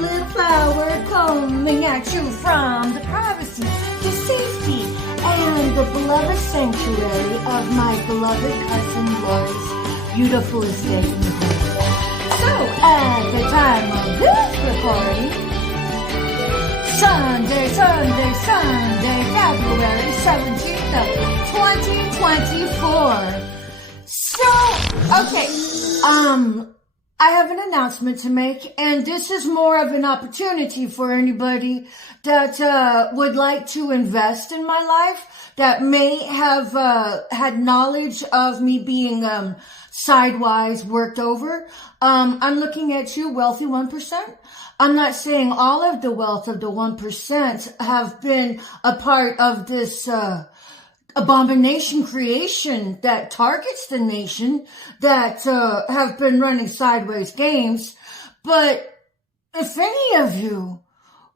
little flower coming at you from the privacy, the safety, and the beloved sanctuary of my beloved cousin Lori's beautiful estate in the world. So, at the time of this recording, Sunday, February 17th of 2024. So, okay, I have an announcement to make, and this is more of an opportunity for anybody that would like to invest in my life, that may have had knowledge of me being sidewise worked over. I'm looking at you, wealthy 1%. I'm not saying all of the wealth of the 1% have been a part of this abomination creation that targets the nation, that have been running sideways games. But if any of you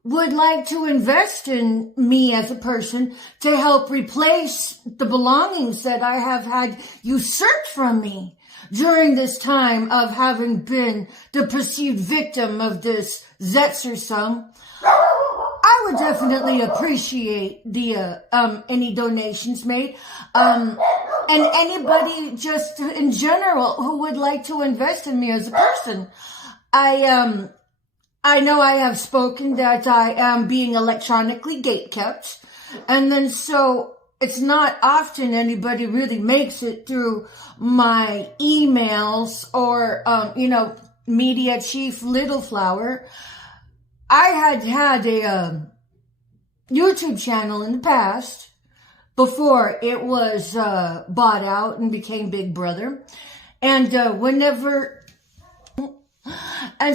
would like to invest in me as a person to help replace the belongings that I have had usurped from me during this time of having been the perceived victim of this Zetzersum, I would definitely appreciate the any donations made, and anybody just in general who would like to invest in me as a person. I know I have spoken that I am being electronically gatekept, and then so it's not often anybody really makes it through my emails or Media Chief Little Flower. I had a YouTube channel in the past before it was bought out and became Big Brother. And whenever I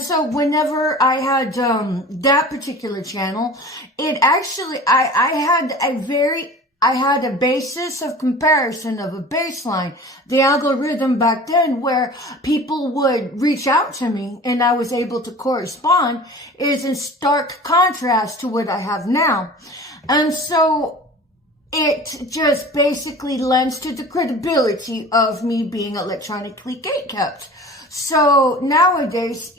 had that particular channel, it actually, I had a basis of comparison of a baseline. The algorithm back then where people would reach out to me and I was able to correspond is in stark contrast to what I have now. And so it just basically lends to the credibility of me being electronically gatekept. So nowadays,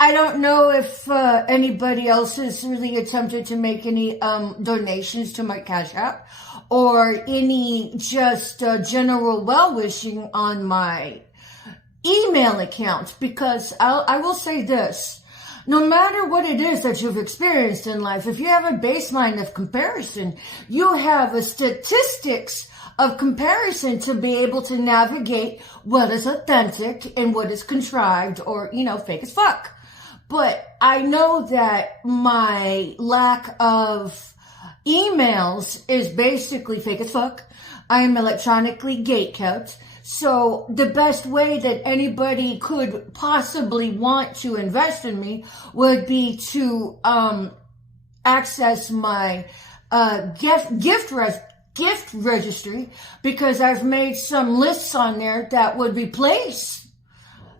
I don't know if anybody else has really attempted to make any donations to my Cash App or any just general well-wishing on my email account, because I will say this. No matter what it is that you've experienced in life, if you have a baseline of comparison, you have a statistics of comparison to be able to navigate what is authentic and what is contrived or, fake as fuck. But I know that my lack of emails is basically fake as fuck. I am electronically gatekept. So the best way that anybody could possibly want to invest in me would be to access my gift registry, because I've made some lists on there that would replace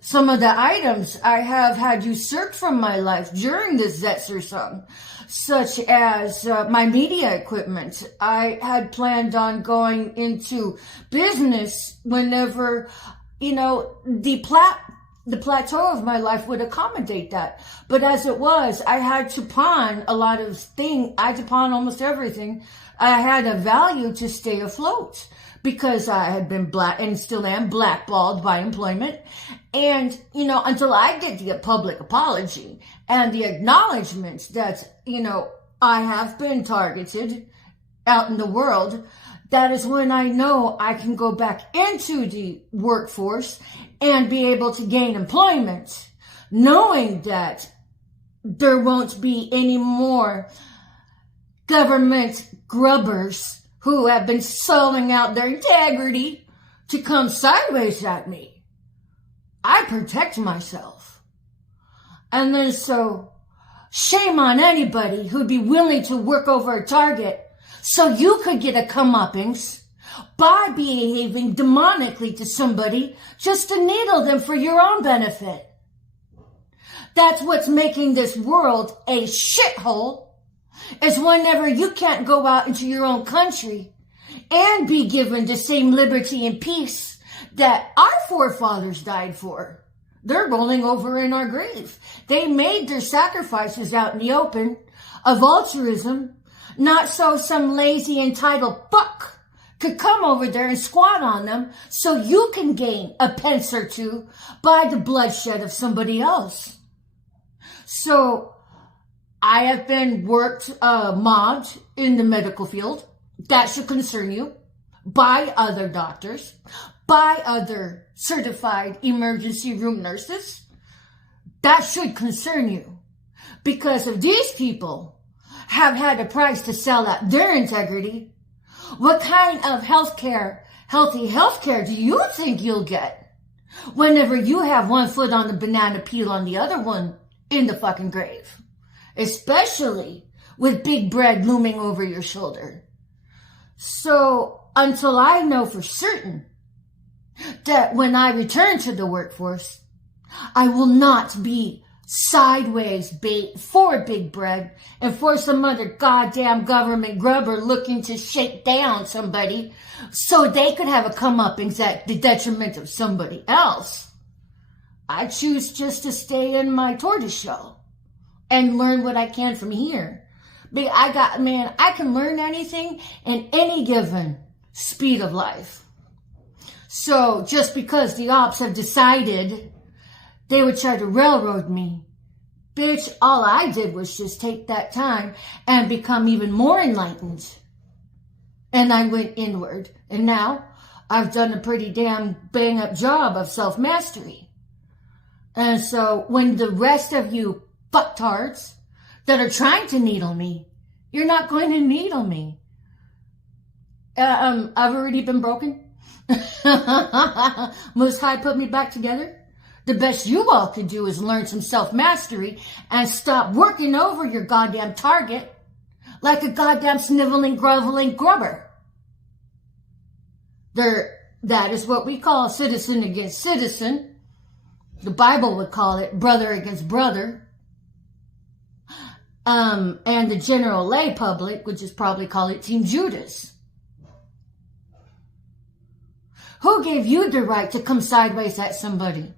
some of the items I have had usurped from my life during this Zetzersum, such as my media equipment. I had planned on going into business whenever, the plateau of my life would accommodate that. But as it was, I had to pawn a lot of things. I had to pawn almost everything. I had a value to stay afloat because I had been and still am blackballed by employment. And, until I get the public apology and the acknowledgement that, I have been targeted out in the world, that is when I know I can go back into the workforce and be able to gain employment, knowing that there won't be any more government grubbers who have been selling out their integrity to come sideways at me. I protect myself. And then so, shame on anybody who'd be willing to work over a target so you could get a comeuppance by behaving demonically to somebody just to needle them for your own benefit. That's what's making this world a shithole, is whenever you can't go out into your own country and be given the same liberty and peace that our forefathers died for. they're rolling over in our grave. They made their sacrifices out in the open of altruism, not so some lazy entitled fuck could come over there and squat on them so you can gain a pence or two by the bloodshed of somebody else. So I have been mobbed in the medical field. That should concern you, by other doctors, by other certified emergency room nurses. That should concern you. Because if these people have had a price to sell at their integrity, what kind of healthy healthcare do you think you'll get whenever you have one foot on the banana peel on the other one in the fucking grave? Especially with big bread looming over your shoulder. So until I know for certain that when I return to the workforce, I will not be sideways bait for big bread and for some other goddamn government grubber looking to shake down somebody so they could have a comeuppance at the detriment of somebody else. I choose just to stay in my tortoise shell and learn what I can from here. I can learn anything in any given speed of life. So just because the ops have decided they would try to railroad me, bitch, all I did was just take that time and become even more enlightened. And I went inward. And now I've done a pretty damn bang up job of self-mastery. And so when the rest of you fucktards that are trying to needle me, you're not going to needle me. I've already been broken. Most High put me back together. The best you all can do is learn some self-mastery and stop working over your goddamn target like a goddamn sniveling, groveling grubber. That is what we call citizen against citizen. The Bible would call it brother against brother. And the general lay public would just probably call it Team Judas. Who gave you the right to come sideways at somebody?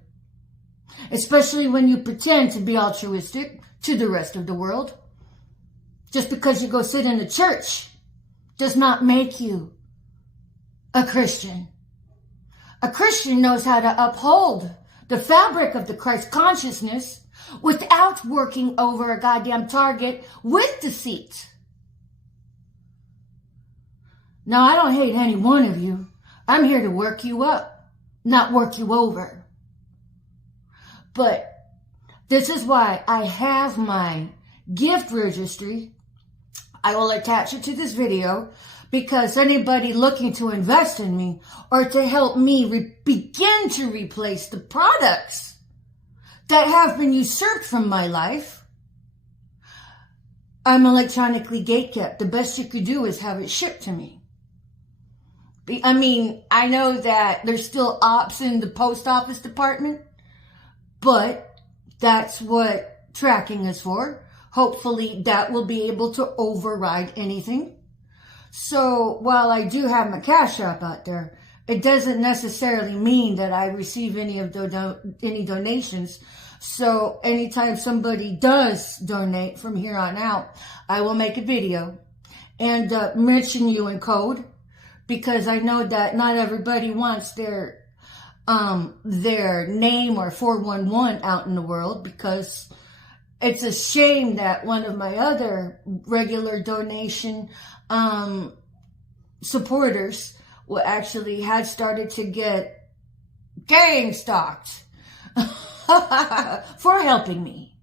Especially when you pretend to be altruistic to the rest of the world. Just because you go sit in a church does not make you a Christian. A Christian knows how to uphold the fabric of the Christ consciousness without working over a goddamn target with deceit. Now, I don't hate any one of you. I'm here to work you up, not work you over. But this is why I have my gift registry. I will attach it to this video because anybody looking to invest in me or to help me begin to replace the products that have been usurped from my life, I'm electronically gatekept. The best you could do is have it shipped to me. I mean, I know that there's still ops in the post office department, but that's what tracking is for. Hopefully that will be able to override anything. So while I do have my Cash App out there, it doesn't necessarily mean that I receive any of any donations. So anytime somebody does donate from here on out, I will make a video and mention you in code, because I know that not everybody wants their name or 411 out in the world, because it's a shame that one of my other regular donation supporters actually had started to get gang stalked for helping me.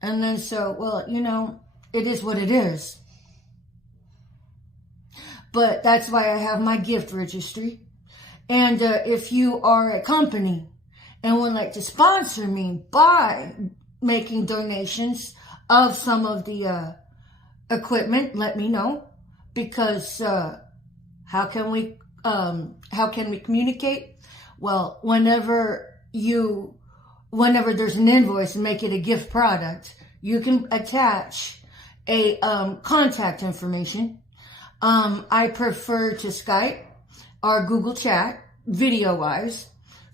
And then so, well, you know, it is what it is. But that's why I have my gift registry. And if you are a company and would like to sponsor me by making donations of some of the equipment, let me know. Because how can we communicate? Well, whenever there's an invoice and make it a gift product, you can attach a contact information. I prefer to Skype or Google Chat, video-wise,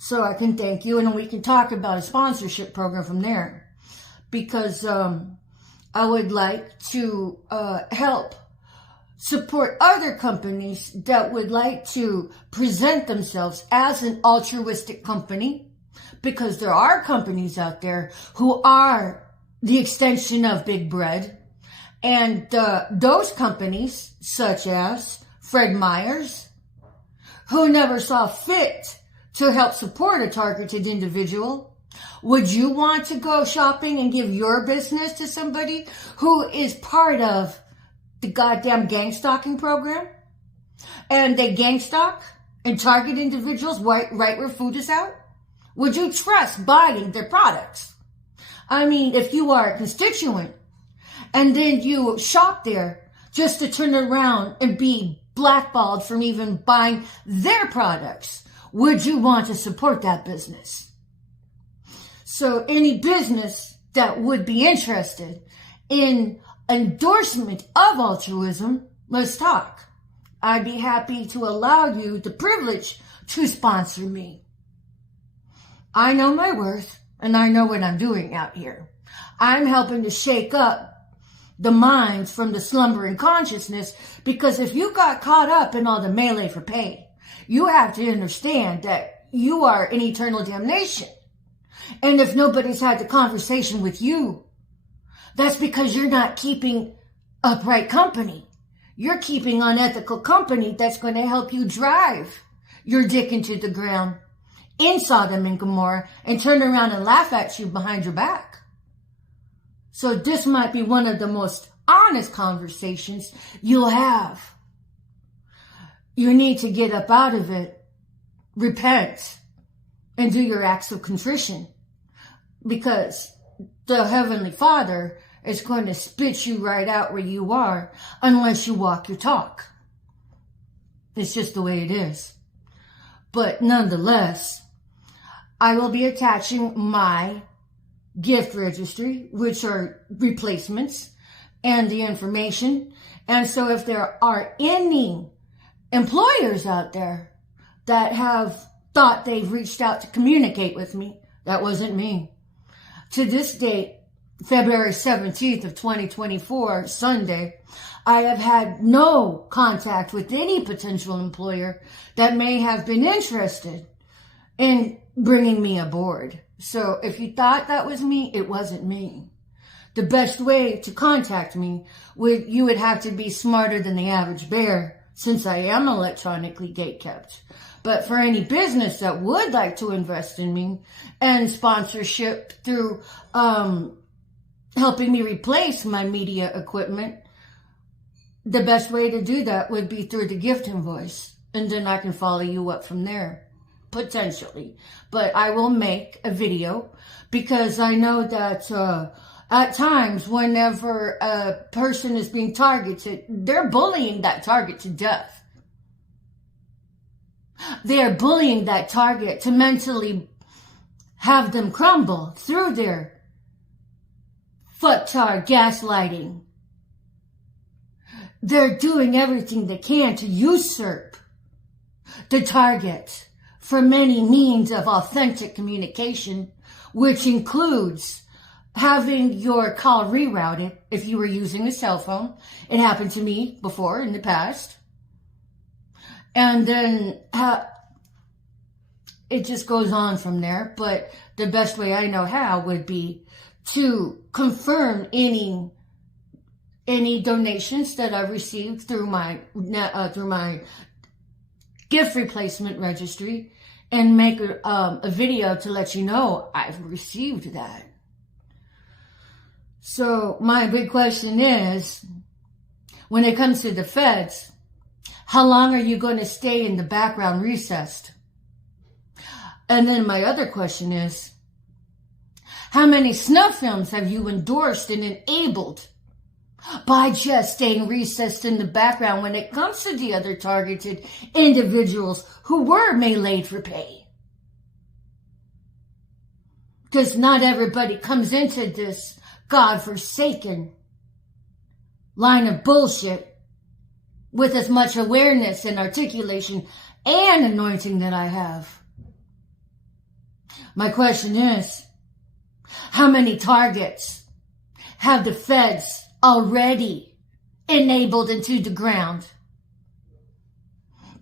So I can thank you, and then we can talk about a sponsorship program from there. Because I would like to help support other companies that would like to present themselves as an altruistic company, because there are companies out there who are the extension of Big Bread. And those companies, such as Fred Meyer's, who never saw fit to help support a targeted individual. Would you want to go shopping and give your business to somebody who is part of the goddamn gang stalking program? And they gang stalk and target individuals right where food is out? Would you trust buying their products? I mean, if you are a constituent and then you shop there just to turn around and be blackballed from even buying their products, would you want to support that business? So any business that would be interested in endorsement of altruism, let's talk. I'd be happy to allow you the privilege to sponsor me. I know my worth, and I know what I'm doing out here. I'm helping to shake up the minds from the slumbering consciousness, because if you got caught up in all the melee for pay, you have to understand that you are in eternal damnation. And if nobody's had the conversation with you, that's because you're not keeping upright company. You're keeping unethical company that's going to help you drive your dick into the ground in Sodom and Gomorrah and turn around and laugh at you behind your back. So this might be one of the most honest conversations you'll have. You need to get up out of it, repent, and do your acts of contrition, because the Heavenly Father is going to spit you right out where you are unless you walk your talk. It's just the way it is. But nonetheless, I will be attaching my gift registry, which are replacements, and the information. And so if there are any employers out there that have thought they've reached out to communicate with me, that wasn't me. To this date, February 17th of 2024, Sunday, I have had no contact with any potential employer that may have been interested in bringing me aboard. So if you thought that was me, it wasn't me. The best way to contact me, you would have to be smarter than the average bear, since I am electronically gatekept. But for any business that would like to invest in me and sponsorship through helping me replace my media equipment, the best way to do that would be through the gift invoice. And then I can follow you up from there, potentially. But I will make a video, because I know that at times whenever a person is being targeted, they're bullying that target to death. They're bullying that target to mentally have them crumble through their fucktard gaslighting. They're doing everything they can to usurp the target for many means of authentic communication, which includes having your call rerouted if you were using a cell phone. It happened to me before in the past. And then it just goes on from there. But the best way I know how would be to confirm any donations that I've received through my gift replacement registry, and make a video to let you know I've received that. So my big question is, when it comes to the feds, how long are you going to stay in the background recessed? And then my other question is, how many snuff films have you endorsed and enabled by just staying recessed in the background when it comes to the other targeted individuals who were meleeed for pay? Because not everybody comes into this godforsaken line of bullshit with as much awareness and articulation and anointing that I have. My question is, how many targets have the feds already enabled into the ground?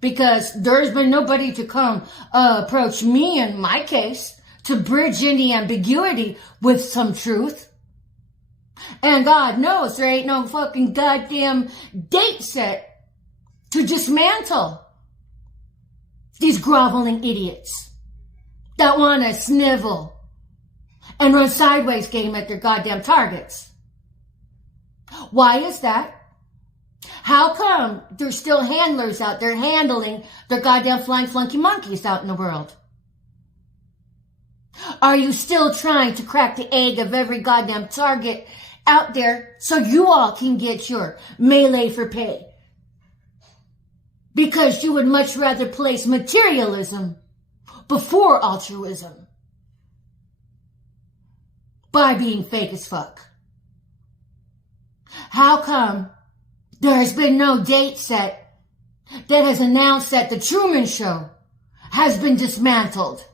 Because there's been nobody to come approach me in my case to bridge any ambiguity with some truth. And God knows there ain't no fucking goddamn date set to dismantle these groveling idiots that want to snivel and run sideways game at their goddamn targets. Why is that? How come there's still handlers out there handling their goddamn flying flunky monkeys out in the world? Are you still trying to crack the egg of every goddamn target out there so you all can get your melee for pay? Because you would much rather place materialism before altruism by being fake as fuck. How come there has been no date set that has announced that the Truman Show has been dismantled?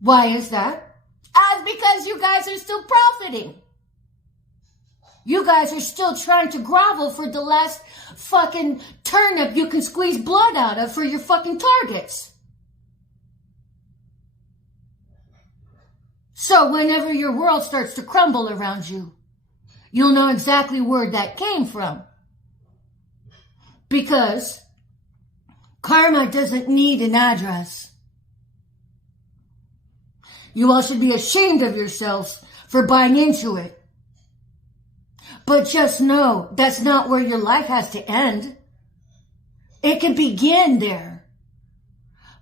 Why is that? Because you guys are still profiting. You guys are still trying to grovel for the last fucking turnip you can squeeze blood out of for your fucking targets. So whenever your world starts to crumble around you, you'll know exactly where that came from. Because karma doesn't need an address. You all should be ashamed of yourselves for buying into it. But just know that's not where your life has to end. It can begin there.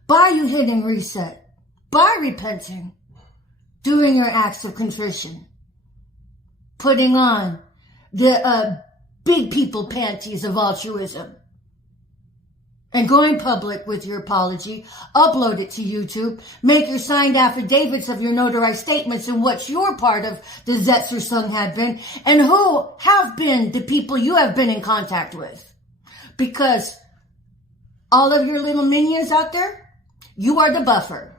By you hitting reset. By repenting. Doing your acts of contrition. Putting on the big people panties of altruism. And going public with your apology, upload it to YouTube, make your signed affidavits of your notarized statements and what your part of the Zetzer song had been, and who have been the people you have been in contact with. Because all of your little minions out there, you are the buffer.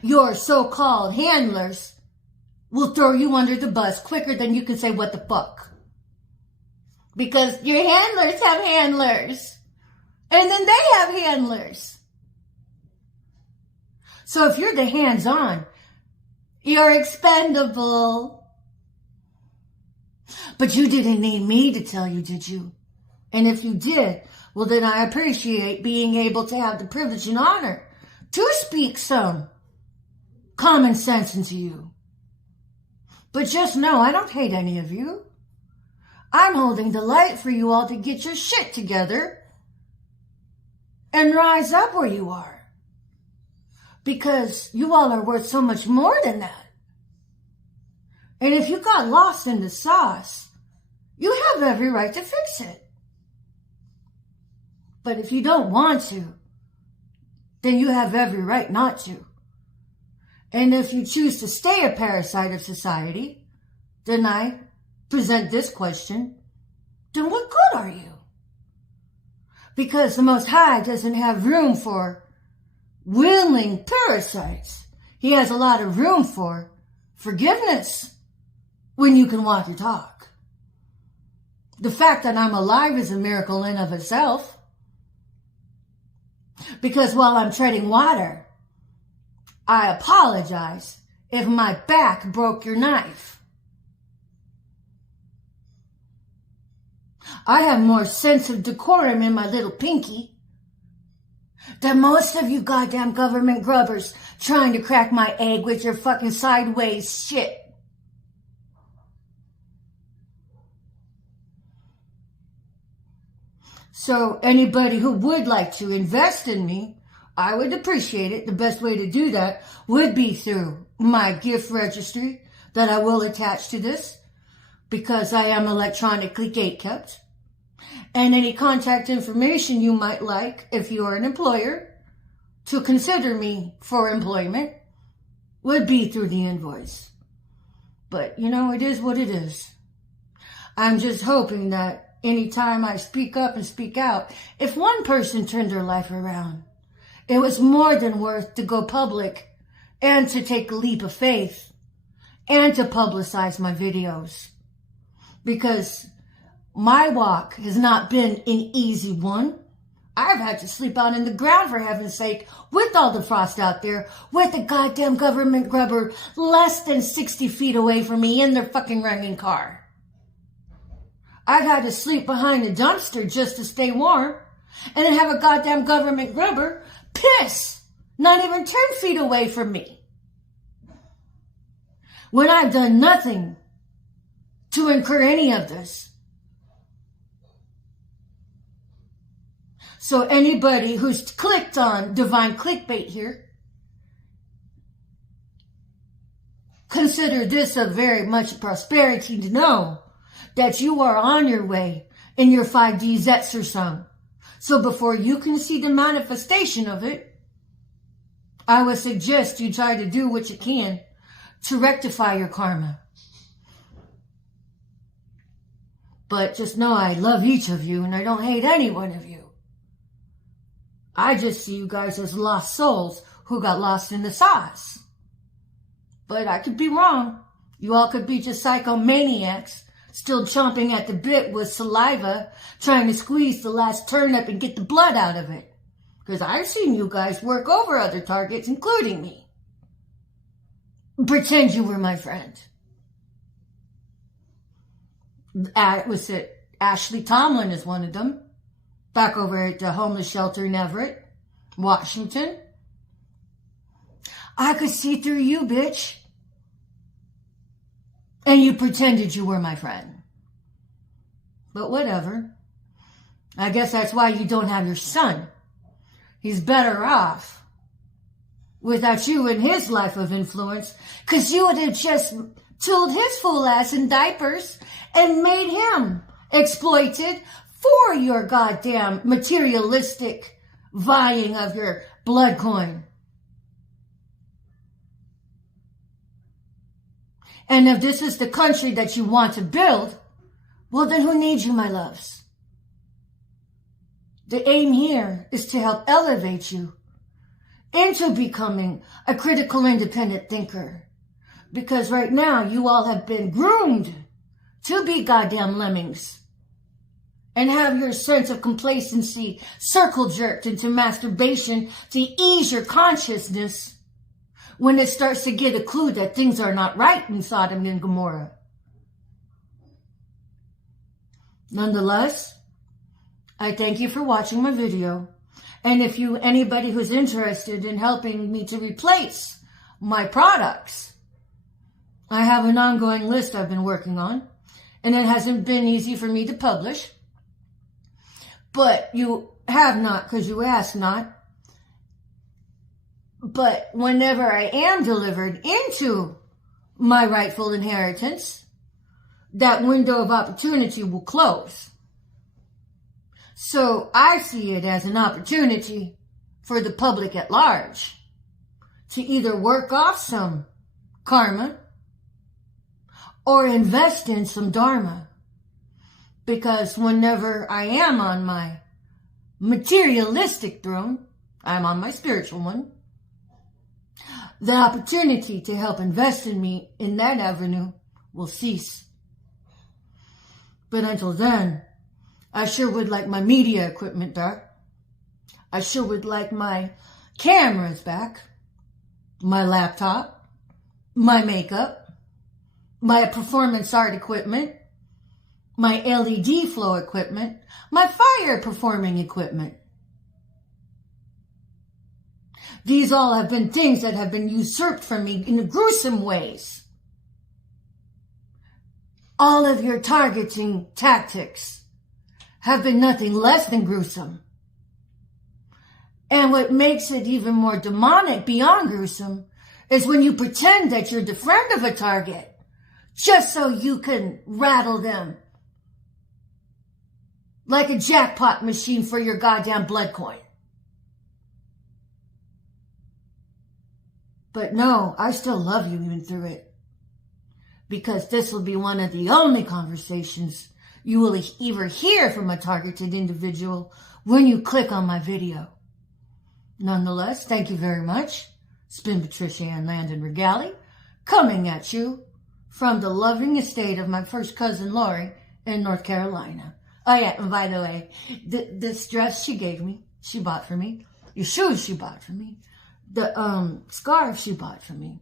Your so-called handlers will throw you under the bus quicker than you can say what the fuck. Because your handlers have handlers. And then they have handlers. So if you're the hands-on, you're expendable. But you didn't need me to tell you, did you? And if you did, well then I appreciate being able to have the privilege and honor to speak some common sense into you. But just know, I don't hate any of you. I'm holding the light for you all to get your shit together and rise up where you are. Because you all are worth so much more than that. And if you got lost in the sauce, you have every right to fix it. But if you don't want to, then you have every right not to. And if you choose to stay a parasite of society, then I present this question, then what good are you? Because the Most High doesn't have room for willing parasites. He has a lot of room for forgiveness when you can walk your talk. The fact that I'm alive is a miracle in of itself. Because while I'm treading water, I apologize if my back broke your knife. I have more sense of decorum in my little pinky than most of you goddamn government grubbers trying to crack my egg with your fucking sideways shit. So anybody who would like to invest in me, I would appreciate it. The best way to do that would be through my gift registry that I will attach to this, because I am electronically gatekept. And any contact information you might like, if you are an employer, to consider me for employment, would be through the invoice. But, you know, it is what it is. I'm just hoping that anytime I speak up and speak out, if one person turned their life around, it was more than worth to go public and to take a leap of faith and to publicize my videos. Because my walk has not been an easy one. I've had to sleep out in the ground, for heaven's sake, with all the frost out there, with the goddamn government grubber less than 60 feet away from me in their fucking running car. I've had to sleep behind a dumpster just to stay warm, and then have a goddamn government grubber piss not even 10 feet away from me. When I've done nothing to incur any of this. So anybody who's clicked on Divine Clickbait here, consider this a very much prosperity to know that you are on your way in your 5D Zetzer. So before you can see the manifestation of it, I would suggest you try to do what you can to rectify your karma. But just know I love each of you and I don't hate any one of you. I just see you guys as lost souls who got lost in the sauce. But I could be wrong. You all could be just psychomaniacs, still chomping at the bit with saliva, trying to squeeze the last turnip and get the blood out of it. Because I've seen you guys work over other targets, including me. Pretend you were my friend. Was it Ashley Tomlin is one of them. Back over at the homeless shelter in Everett, Washington. I could see through you, bitch. And you pretended you were my friend. But whatever. I guess that's why you don't have your son. He's better off without you in his life of influence, because you would have just tooled his fool ass in diapers and made him exploited for your goddamn materialistic vying of your blood coin. And if this is the country that you want to build, well then who needs you, my loves? The aim here is to help elevate you into becoming a critical independent thinker. Because right now you all have been groomed to be goddamn lemmings. And have your sense of complacency circle jerked into masturbation to ease your consciousness when it starts to get a clue that things are not right in Sodom and Gomorrah. Nonetheless, I thank you for watching my video. And if anybody who's interested in helping me to replace my products, I have an ongoing list I've been working on, and it hasn't been easy for me to publish. But you have not, because you asked not. But whenever I am delivered into my rightful inheritance, that window of opportunity will close. So I see it as an opportunity for the public at large to either work off some karma or invest in some dharma. Because whenever I am on my materialistic throne, I'm on my spiritual one, the opportunity to help invest in me in that avenue will cease. But until then, I sure would like my media equipment back. I sure would like my cameras back, my laptop, my makeup, my performance art equipment, my LED flow equipment, my fire performing equipment. These all have been things that have been usurped from me in gruesome ways. All of your targeting tactics have been nothing less than gruesome. And what makes it even more demonic beyond gruesome is when you pretend that you're the friend of a target just so you can rattle them like a jackpot machine for your goddamn blood coin. But no, I still love you even through it. Because this will be one of the only conversations you will ever hear from a targeted individual when you click on my video. Nonetheless, thank you very much. It's been Patricia Ann Landon Regali, coming at you from the loving estate of my first cousin Lori in North Carolina. Oh yeah, and by the way, this dress she gave me, she bought for me. The shoes she bought for me. The scarf she bought for me.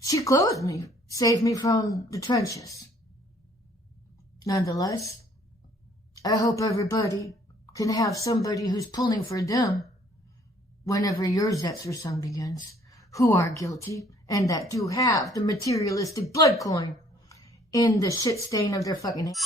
She clothed me, saved me from the trenches. Nonetheless, I hope everybody can have somebody who's pulling for them whenever your Zetzer song begins, who are guilty and that do have the materialistic blood coin in the shit stain of their fucking hand.